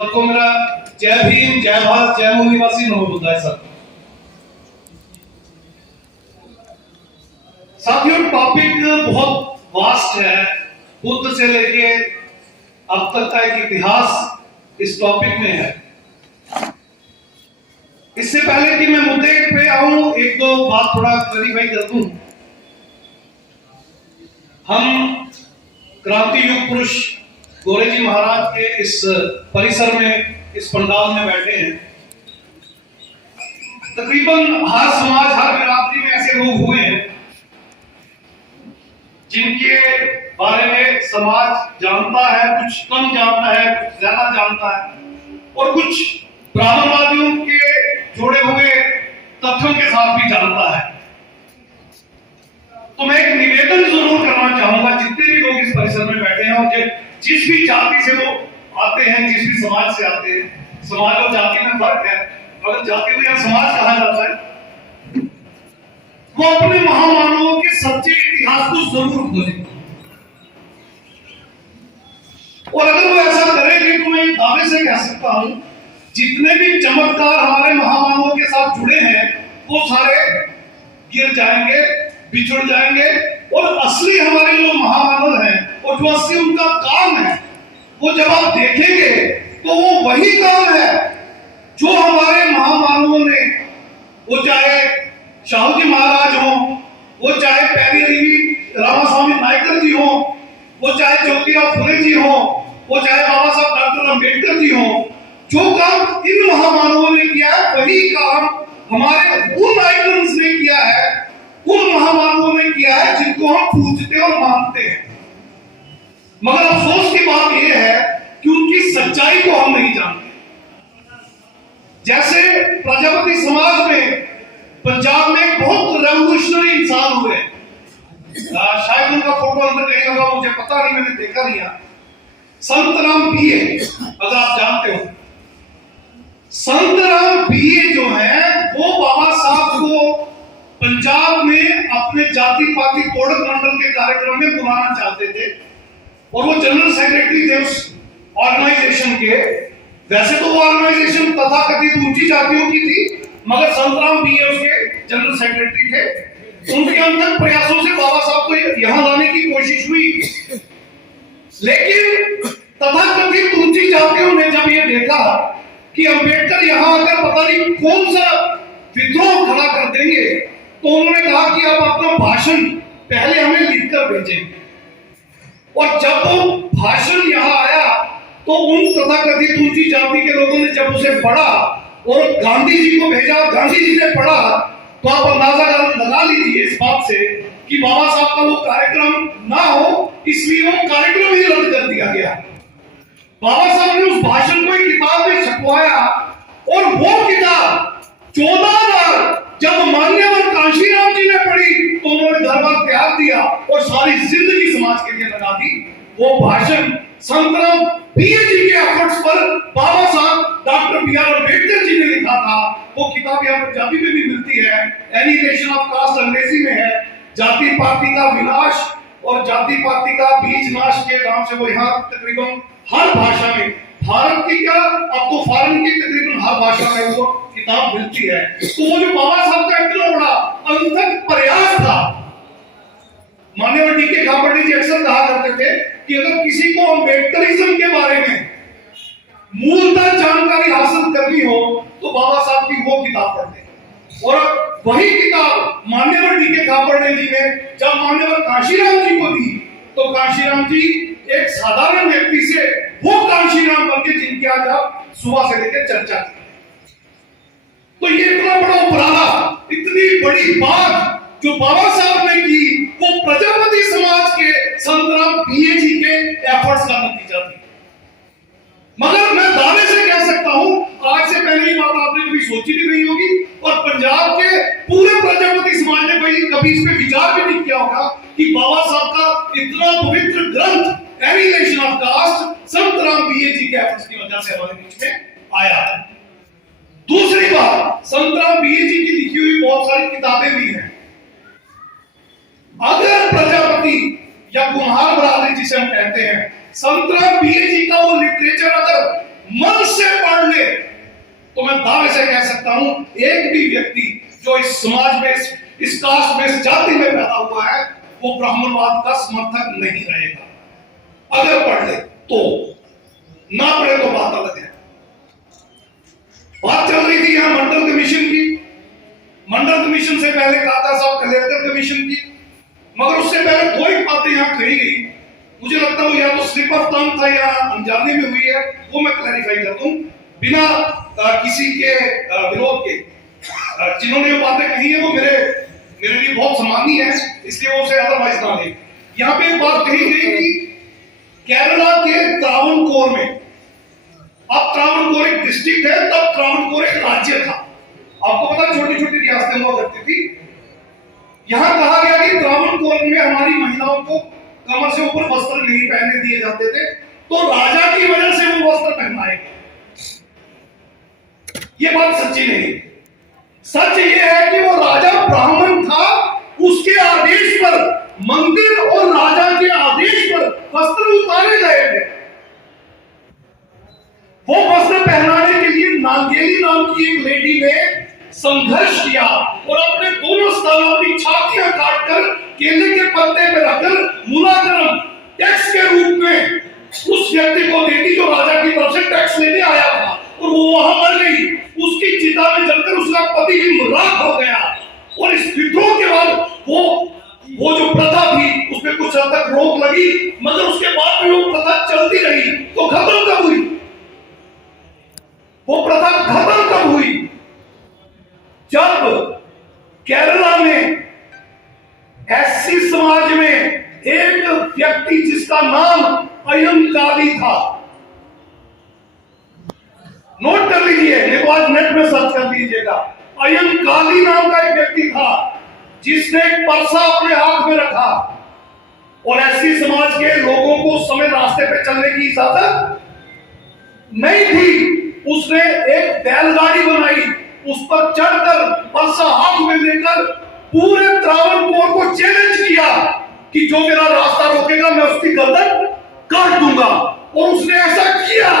सबको मेरा जय भीम, जय भारत, जय मूल निवासी, नमो बुद्धाय। सब साथियों, टॉपिक बहुत वास्ट है। बुद्ध से लेके अब तक का एक इतिहास इस टॉपिक में है। इससे पहले कि मैं मुद्दे पे आऊं, एक दो बात थोड़ा क्लैरिफाई कर दूं। हम क्रांति युग पुरुष गोरे जी महाराज के इस परिसर में, इस पंडाल में बैठे हैं। तकरीबन हर समाज, हर बिरादरी में ऐसे लोग हुए हैं जिनके बारे में समाज जानता है, कुछ कम जानता है, कुछ ज्यादा जानता है, और कुछ ब्राह्मणवादियों के जोड़े हुए तथ्यों के साथ भी जानता है। तो मैं एक निवेदन जरूर करना चाहूंगा, जितने भी लोग इस परिसर में बैठे हैं और जिस भी जाति से वो आते हैं, जिस भी समाज से आते हैं, समाज और जाति में फर्क है, अगर जाति को यह समाज कहा जाता है, वो अपने महामानवों के सच्चे इतिहास को जरूर खोजें। और अगर वो ऐसा करेंगे तो मैं दावे से कह सकता हूं, जितने भी चमत्कार हमारे महामानवों के साथ जुड़े हैं वो सारे गिर जाएंगे, बिछड़ जाएंगे, और असली हमारे जो महामानव हैं और जो असली उनका काम है, वो जब आप देखेंगे तो वो वही काम है जो हमारे महामानवों ने, वो चाहे शाहू जी महाराज हो, वो चाहे पेरियादेवी रामास्वामी नायकर जी हो, वो चाहे ज्योतिराव फुले जी हो, वो चाहे बाबा साहब डॉक्टर अंबेडकर जी हो, जो काम इन महामानवों ने किया है वही काम हमारे उन आइकन्स ने किया है, उन महामानवों ने किया है जिनको हम पूजते और मानते हैं। मगर अफसोस की बात यह है कि उनकी सच्चाई को हम नहीं जानते। जैसे प्रजापति समाज में पंजाब में बहुत रेवोल्यूशनरी इंसान हुए, शायद उनका फोटो अंदर कहीं होगा, मुझे पता नहीं, मैंने देखा नहीं। संतराम बीए, अगर आप जानते हो, संतराम बीए जो है वो बाबा साहब को पंजाब में अपने जाति पाति कोड़क मंडल के कार्यक्रम में बुलाना चाहते थे, और वो जनरल सेक्रेटरी थे उस ऑर्गेनाइजेशन के। वैसे तो वो ऑर्गेनाइजेशन तथाकथित ऊंची जातियों की थी, मगर संतराम बीए उसके जनरल सेक्रेटरी थे। उनके अंतक प्रयासों से बाबा साहब को यहां लाने की कोशिश हुई, लेकिन तथाकथित ऊंची जातियों ने जब ये देखा कि अंबेडकर यहां आकर पता नहीं कौन सा विद्रोह खड़ा कर देंगे, तो उन्होंने कहा कि आप अपना भाषण पहले हमें लिखकर भेजें। और जब वो भाषण यहां आया तो उन तथाकथित ऊंची जाति के लोगों ने जब उसे पढ़ा और गांधी जी को भेजा, गांधी जी ने पढ़ा, तो आप अंदाजा लगा लीजिए इस बात से कि बाबा साहब का वो कार्यक्रम ना हो, इसलिए वो कार्यक्रम ही रद्द कर दिया गया। बाबा साहब ने उस भाषण को एक किताब में छपवाया, और वो किताब 14 बार जब मान्यवर कांशीराम जी ने पढ़ी तो उन्होंने धर्म त्याग दिया और सारी जिंदगी समाज के लिए लगा दी। वो भाषण संतराम बीए जी के एफर्ट्स पर बाबा साहब डॉक्टर बी.आर. अम्बेडकर जी ने लिखा था। वो किताब यहाँ पंजाबी में भी मिलती है, एनिहिलेशन ऑफ कास्ट अंग्रेजी में है, जाति पाति का विनाश और जाति पाति का बीज नाश के नाम से वो यहाँ तकरीबन हर भाषा में, भारत की क्या अब तो फॉरेन की तकरीबन हर भाषा में वो किताब मिलती है। तो वो जो बाबा साहब का इतना बड़ा अनथक प्रयास था, माननीय डी.के. खापर्डे जी अक्सर कहा करते थे कि अगर किसी को अम्बेडकरिज्म के बारे में मूलतः जानकारी हासिल करनी हो तो बाबा साहब की वो किताब पढ़ते। और वही किताब माननीय डी.के. खापर्डे जी ने जब माननीय कांशीराम जी को दी, तो कांशीराम जी एक साधारण व्यक्ति से वो कांशीराम बन के जिनकी आज आप सुबह से लेकर चर्चा की। तो ये इतना बड़ा उपराला, इतनी बड़ी बात जो बाबा साहब ने की, वो प्रजापति समाज के संतराम बीए जी के एफर्ट्स का नतीजा थी। मगर मैं दावे से कह सकता हूं, आज से पहले ये बात आपने कभी सोची भी नहीं होगी, और पंजाब के पूरे प्रजापति समाज ने कभी इस पे विचार भी नहीं किया होगा कि बाबा साहब का इतना पवित्र ग्रंथ annihilation of caste Santram BA ji के एफर्ट्स की वजह से हमारे बीच में आया। दूसरी बात, संतराम बीए जी की लिखी हुई बहुत सारी किताबें भी हैं। अगर प्रजापति या कुम्हार बरादरी जिसे हम कहते हैं, संतराम बीए जी का वो लिटरेचर अगर मन तो मैं दावे से कह सकता हूं, एक भी व्यक्ति जो इस समाज में, इस कास्ट में, इस जाति में पैदा हुआ है, वो ब्राह्मणवाद का समर्थक नहीं रहेगा। अगर पढ़ ले तो, ना पढ़े तो बात अलग है। बात चल रही थी यहां मंडल कमीशन की, मंडल कमीशन से पहले काका साहब कलेक्टर कमीशन की, मगर उससे पहले दो एक बातें यहां कही गई, मुझे लगता है या तो स्लिप ऑफ टंग था या अनजाने में हुई है, वो मैं क्लैरिफाई कर दूं बिना किसी के विरोध के। जिन्होंने वो बातें कही है वो मेरे लिए बहुत सम्मानीय है, इसलिए वो उसे अदरवाइज ना ले। यहाँ पे एक बात कही गई कि केरला के त्रावणकोर में, अब त्रावणकोर एक डिस्ट्रिक्ट है, तब त्रावणकोर एक राज्य था। आपको पता छोटी छोटी रियासतें हुआ करती थी। यहां कहा गया कि त्रावणकोर में हमारी महिलाओं को कमर से ऊपर वस्त्र नहीं पहनने दिए जाते थे, तो राजा की वजह से वो वस्त्र पहनाए गए। ये बात सच्ची नहीं। सच ये है कि वो राजा ब्राह्मण था, उसके आदेश पर, मंदिर और राजा के आदेश पर वस्त्र उतारे गए थे। वो वस्त्र पहनाने के लिए नांगेली नाम की एक लेडी ने संघर्ष किया और अपने दोनों स्तनों की छातियां काटकर केले के पत्ते पर रखकर मुलागरम टैक्स के रूप में उस व्यक्ति को देती जो राजा की तरफ से टैक्स लेने आया था, और वो वहां मर गई। उसकी चिता में जलकर उसका पति भी राख हो गया। और इस विद्रोह के बाद वो जो प्रथा थी उसमें कुछ हद तक रोक लगी, मगर उसके बाद में वो प्रथा चलती रही। तो खत्म कब हुई वो प्रथा? खत्म कब हुई? जब केरला में एससी समाज में एक व्यक्ति जिसका नाम अयंकाली था, नोट कर लीजिए, आज नेट में सर्च कर लीजिएगा, अयंकाली नाम का एक व्यक्ति था जिसने एक परसा अपने हाथ में रखा और एससी समाज के लोगों को उस समय रास्ते पे चलने की इजाजत नहीं थी। उसने एक बैलगाड़ी बनाई, उस पर चढ़कर परसा हाथ में लेकर पूरे त्रावणकोर को चैलेंज किया कि जो मेरा रास्ता रोकेगा मैं उसकी गर्दन काट दूंगा। और उसने ऐसा किया।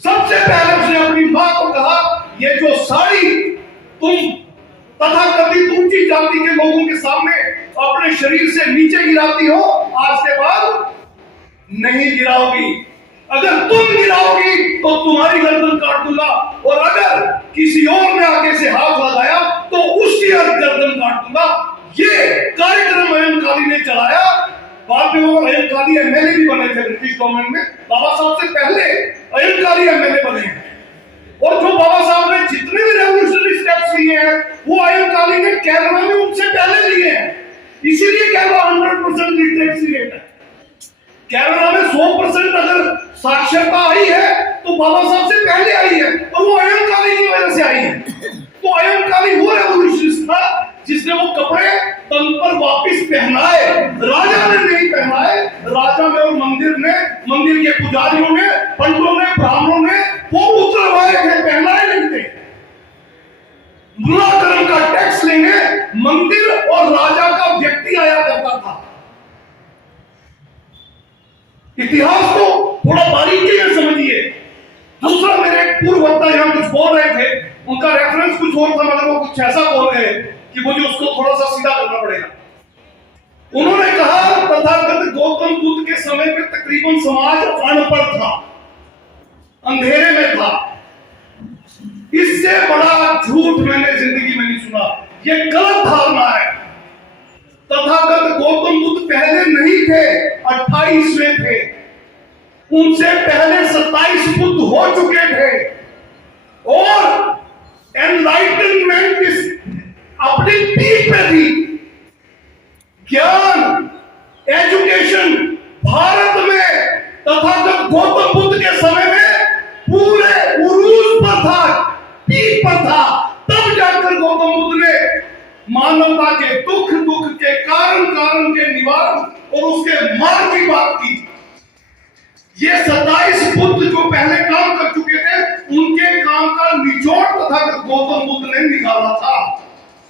सबसे पहले उसने अपनी मां को कहा, ये जो साड़ी तुम तथाकथित ऊंची जाति के लोगों के सामने अपने शरीर से नीचे गिराती हो, आज के बाद नहीं गिराओगी। अगर तुम गिराओगी तो तुम्हारी गर्दन काट दूंगा, और अगर किसी और ने आगे से हाथ लगाया तो उसकी गर्दन काट दूंगा। ये कार्यक्रम अयंकाली ने चलाया। बाद में वो अयंकाली एमएलए भी बने थे ब्रिटिश गवर्नमेंट में। बाबा साहब से पहले अयंकाली एमएलए बने हैं। और जो बाबा साहब ने जितने भी रेवोल्यूशनरी स्टेप्स लिए हैं वो अयंकाली ने केरला में उनसे पहले लिए हैं। इसीलिए केरला 100% लिटरेसी रेट है। केरला में 100% अगर साक्षरता आई है तो बाबा साहब से पहले आई है, और वो अयंकाली की वजह से आई है। तो अयंकाली वो रेवोल्यूशनिस्ट था जिसने वो कपड़े तन पर वापस पहनाए। राजा ने नहीं पहनाए, राजा ने और मंदिर के पुजारियों ने, पंडितों ने, ब्राह्मणों ने वो उतरवाए थे, पहनाए नहीं थे। मुलाकरम का टैक्स लेने मंदिर और राजा का व्यक्ति आया करता था। इतिहास को थोड़ा बारीकी में समझिए। दूसरा, मेरे एक पूर्व वक्ता यहां कुछ बोल रहे थे, उनका रेफरेंस कुछ और था, मगर वो कुछ ऐसा बोल रहे कि मुझे उसको थोड़ा सा सीधा करना पड़ेगा। उन्होंने कहा तथागत गौतम बुद्ध के समय पे तकरीबन समाज अनपढ़ था, अंधेरे में था। इससे बड़ा झूठ मैंने जिंदगी में नहीं सुना। ये गलत धारणा है। तथागत गौतम बुद्ध पहले नहीं थे, 28वें थे। उनसे पहले 27 बुद्ध हो चुके थे। और एनलाइटनमेंट अपनी पीठ पे थी। ज्ञान, एजुकेशन भारत में तथागत गौतम बुद्ध के समय में पूरे उरूज पर था, पीठ पर था। तब जाकर गौतम बुद्ध ने मानवता के दुख के कारण के निवारण और उसके मार्ग की बात की। ये 27 बुद्ध जो पहले काम कर चुके थे, उनके काम का निचोड़ तथागत गौतम बुद्ध ने निकाला था।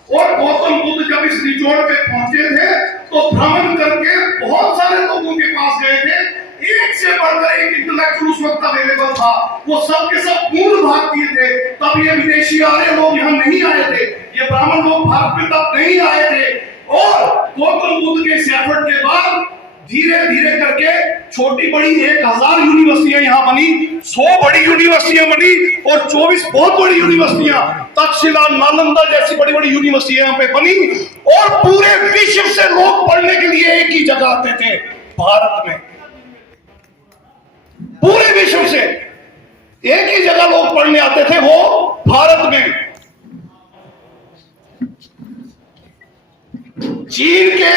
और गौतम बुद्ध जब इस निचोड़ पे पहुंचे थे तो भ्रमण करके बहुत सारे लोगों के पास गए थे एक से बढ़कर एक इंटेलेक्चुअल उस वक्त अवेलेबल था, वो सब के सब पूर्ण भारतीय थे। तब ये विदेशी आर्य लोग यहाँ नहीं आए थे, ये ब्राह्मण लोग भारत में तब नहीं आए थे। और गौतम बुद्ध के इस एफर्ट के बाद धीरे धीरे करके छोटी बड़ी 1000 यूनिवर्सिटियां यहाँ बनी, 100 बड़ी यूनिवर्सिटियां बनी और 24 बहुत बड़ी यूनिवर्सिटियां, तक्षशिला, नालंदा जैसी बड़ी बड़ी यूनिवर्सिटियां यहाँ पे बनी। और पूरे विश्व से लोग पढ़ने के लिए एक ही जगह आते थे, भारत में। पूरे विश्व से एक ही जगह लोग पढ़ने आते थे, वो भारत में। चीन के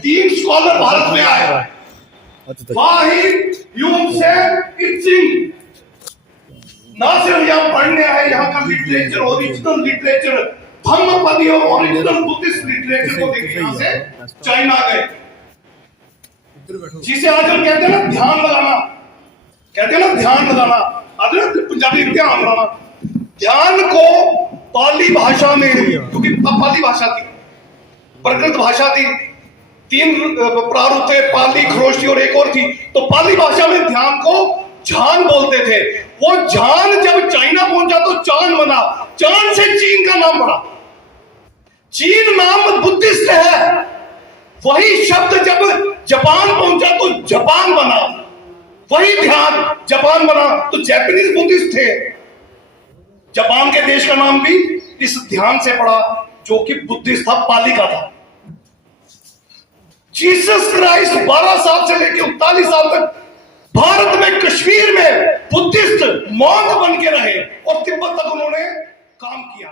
3 स्कॉलर भारत में आए, ना सिर्फ यहाँ पढ़ने आए, यहाँ का लिटरेचर, ओरिजिनल लिटरेचर, धम्मपदी और ओरिजिनल बुद्धिस्ट लिटरेचर को देखिए, यहाँ से चाइना गए, जिसे आज हम कहते हैं ना ध्यान लगाना, कहते हैं ना ध्यान लगाना, पंजाबी ध्यान लगाना। ध्यान को पाली भाषा में, क्योंकि तब पाली भाषा थी, प्रकृत भाषा थी, 3 प्रारूप थे, पाली, खरोष्टी और एक और थी। तो पाली भाषा में ध्यान को झान बोलते थे। वो झान जब चाइना पहुंचा तो चांद बना, चांद से चीन का नाम पड़ा। चीन नाम बुद्धिस्ट है। वही शब्द जब जापान पहुंचा तो जापान बना, वही ध्यान जापान बना। तो जापानीज बुद्धिस्ट थे। जापान के देश का नाम भी इस ध्यान से पड़ा, जो कि बुद्धिस्ट था, पाली का था। जीसस क्राइस्ट 12 साल से लेकर 39 साल तक भारत में, कश्मीर में बुद्धिस्ट मॉन्क बन के रहे और तिब्बत तक उन्होंने काम किया।